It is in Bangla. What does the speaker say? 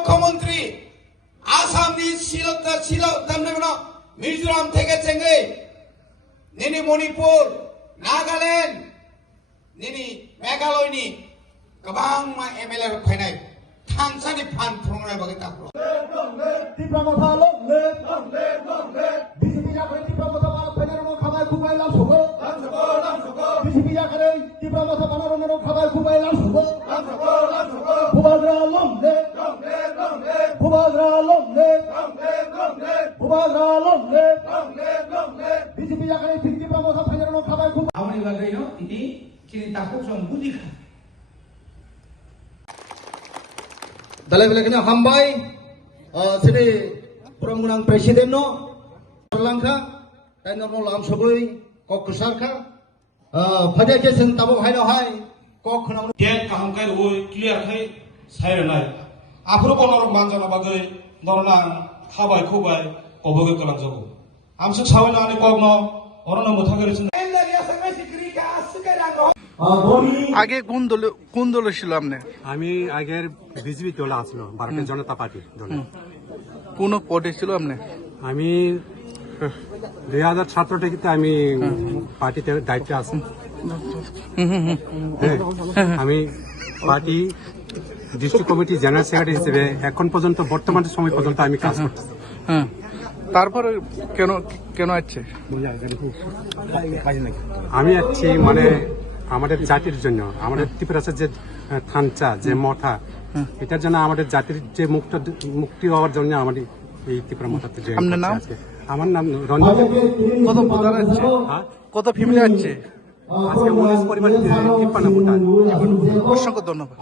মুখ্যমন্ত্রী আসাম ছিল মিজোরাম থেকে চেঙ্গে নিনি মণিপুর, নাগাল্যান্ড। নিনি মেঘালয়নি। গবাং মা এমএলএ ফাইনাই থানসানি ফান ফুরংনাই বাগে তাকলো তিপ্রা মথা লোক লেপ লেপ লেপ বিজেপি যা করে তিপ্রা মথা মারা খাবার বিজেপি যা করে তিপ্রা খাবার লঙ্ঘন ভূপাল লঙ্ঘন বিজেপি জায়গায় ফিরতি পাবো সব হাজার লোক খাবার খুব আমার বাগাইন ইতি চিনি তাকু সম্বুজি খা দালাই বেলা কিনা হামবাই সেটি পরম প্রেসিডেন্ট লঙ্কা সবই কক্কসারখা ফাজাইছে সেন হয় কখন আমরা ক্লিয়ার খাই সাইরে 아프로고 너랑 만져나 바그리 너랑 카바이 코바이 거보게 거랑 저거 암석 사원 안에 꼭너 어느 못하게 했는데 আগে কোন দলে কোন দলে ছিল আপনি? আমি আগের বিজেপি দলে আসলো ভারতীয় জনতা পার্টি দলে। কোন পদে ছিল আপনি? আমি দুই হাজার সতেরো থেকে আমি পার্টিতে দায়িত্বে আছি। হ্যাঁ, আমি party district committee general secretary হিসেবে এখন পর্যন্ত বর্তমান সময় পর্যন্ত আমি কাজ করতেছি হ্যাঁ। তারপরে কেন কেন আছে আমি আছি মানে আমাদের জাতির জন্য আমাদের ত্রিপুরাসের যে থানচা যে মঠা এটার জন্য আমাদের জাতির যে মুক্ত মুক্তি হওয়ার জন্য আমাদের এই ত্রিপুরা মঠাতে। আমার নাম রঞ্জিত কত প্রধান আছে হ্যাঁ? কত ফ্যামিলি আছে আজকে উনিশ পরিবার তিপ্পান্ন অসংখ্য ধন্যবাদ।